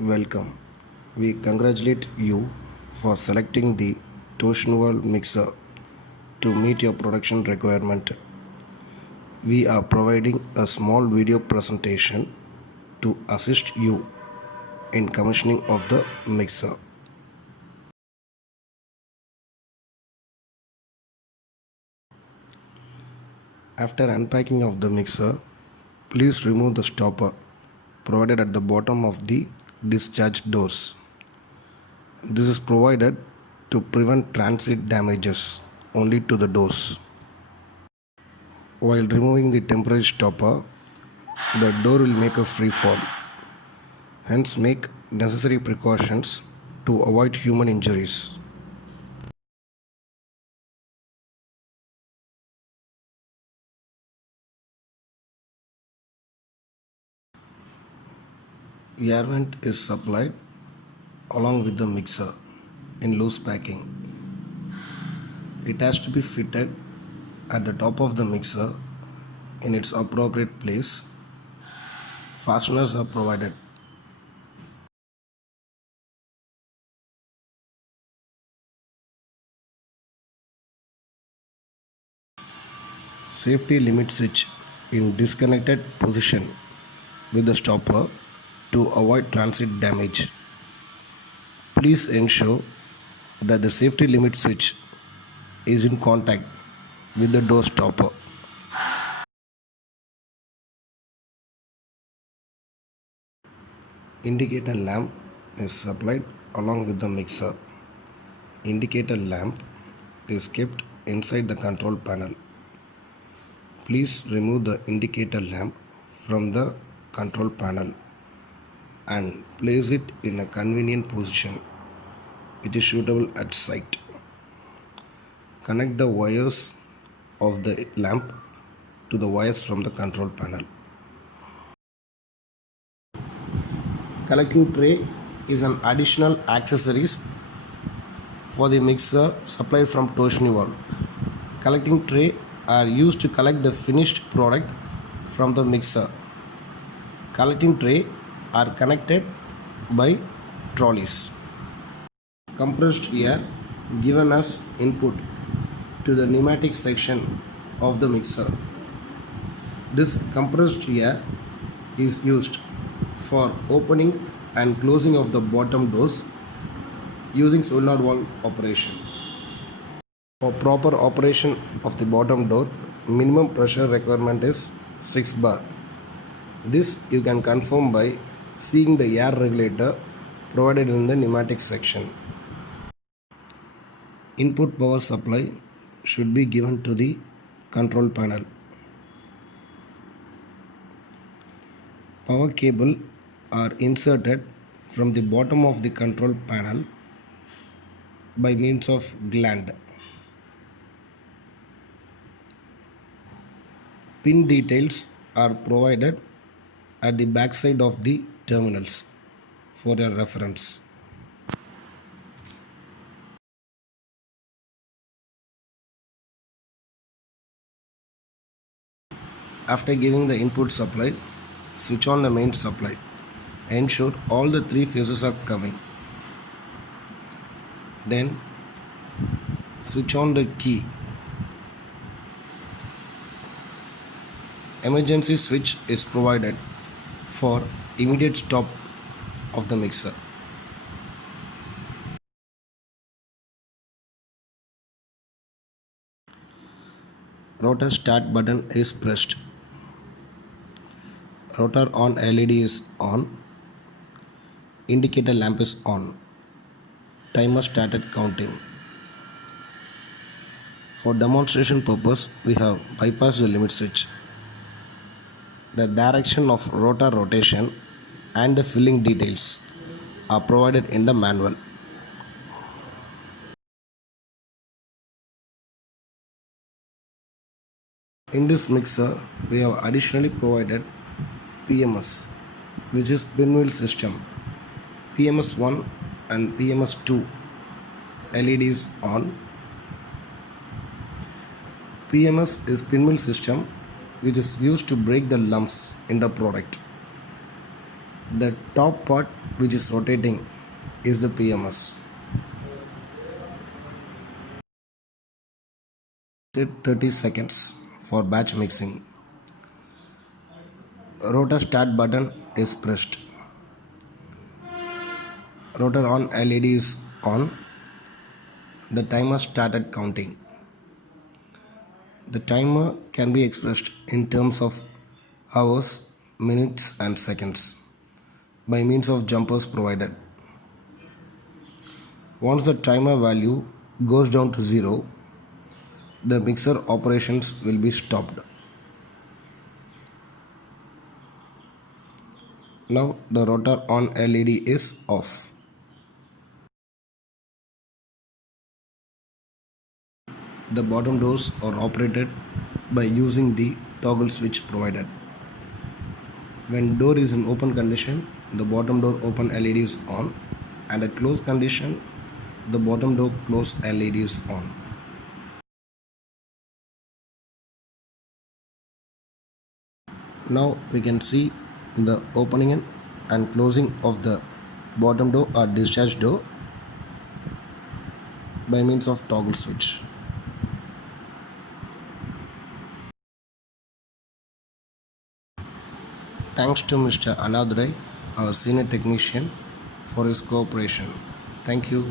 Welcome. We congratulate you for selecting the Toshiba mixer to meet your production requirement. We are providing a small video presentation to assist you in commissioning of the mixer. After unpacking of the mixer, please remove the stopper provided at the bottom of the discharge doors. This is provided to prevent transit damages only to the doors. While removing the temporary stopper, the door will make a free fall. Hence, make necessary precautions to avoid human injuries. Air vent is supplied along with the mixer in loose packing. It has to be fitted at the top of the mixer in its appropriate place. Fasteners are provided. Safety limit switch in disconnected position with the stopper to avoid transit damage. Please ensure that the safety limit switch is in contact with the door stopper. Indicator lamp is supplied along with the mixer. Indicator lamp is kept inside the control panel. Please remove the indicator lamp from the control panel and place it in a convenient position which is suitable at site. Connect the wires of the lamp to the wires from the control panel. Collecting tray is an additional accessories for the mixer supplied from Toshiba. Collecting tray are used to collect the finished product from the mixer. Collecting tray are connected by trolleys. Compressed air given as input to the pneumatic section of the mixer. This compressed air is used for opening and closing of the bottom doors using solenoid valve operation. For proper operation of the bottom door, minimum pressure requirement is 6 bar. This you can confirm by seeing the air regulator provided in the pneumatic section. Input power supply should be given to the control panel. Power cable are inserted from the bottom of the control panel by means of gland. Pin details are provided at the back side of the terminals for your reference. After giving the input supply, switch on the main supply. Ensure all the three phases are coming. Then switch on the key. Emergency switch is provided for immediate stop of the mixer. Rotor start button is pressed. Rotor on LED is on. Indicator lamp is on. Timer started counting. For demonstration purpose, we have bypassed the limit switch. The direction of rotor rotation and the filling details are provided in the manual. In this mixer, we have additionally provided PMS, which is pinwheel system. PMS 1 and PMS 2 LEDs on. PMS is pinwheel system which is used to break the lumps in the product. The top part which is rotating is the PMS. Set 30 seconds for batch mixing. Rotor start button is pressed. Rotor on LED is on. The timer started counting. The timer can be expressed in terms of hours, minutes and seconds by means of jumpers provided. Once the timer value goes down to 0, the mixer operations will be stopped. Now the rotor on LED is off. The bottom doors are operated by using the toggle switch provided. When door is in open condition, the bottom door open LED is on, and at closed condition, the bottom door closed LED is on. Now we can see the opening and closing of the bottom door or discharge door by means of toggle switch. Thanks to Mr. Anadrai, our senior technician, for his cooperation. Thank you.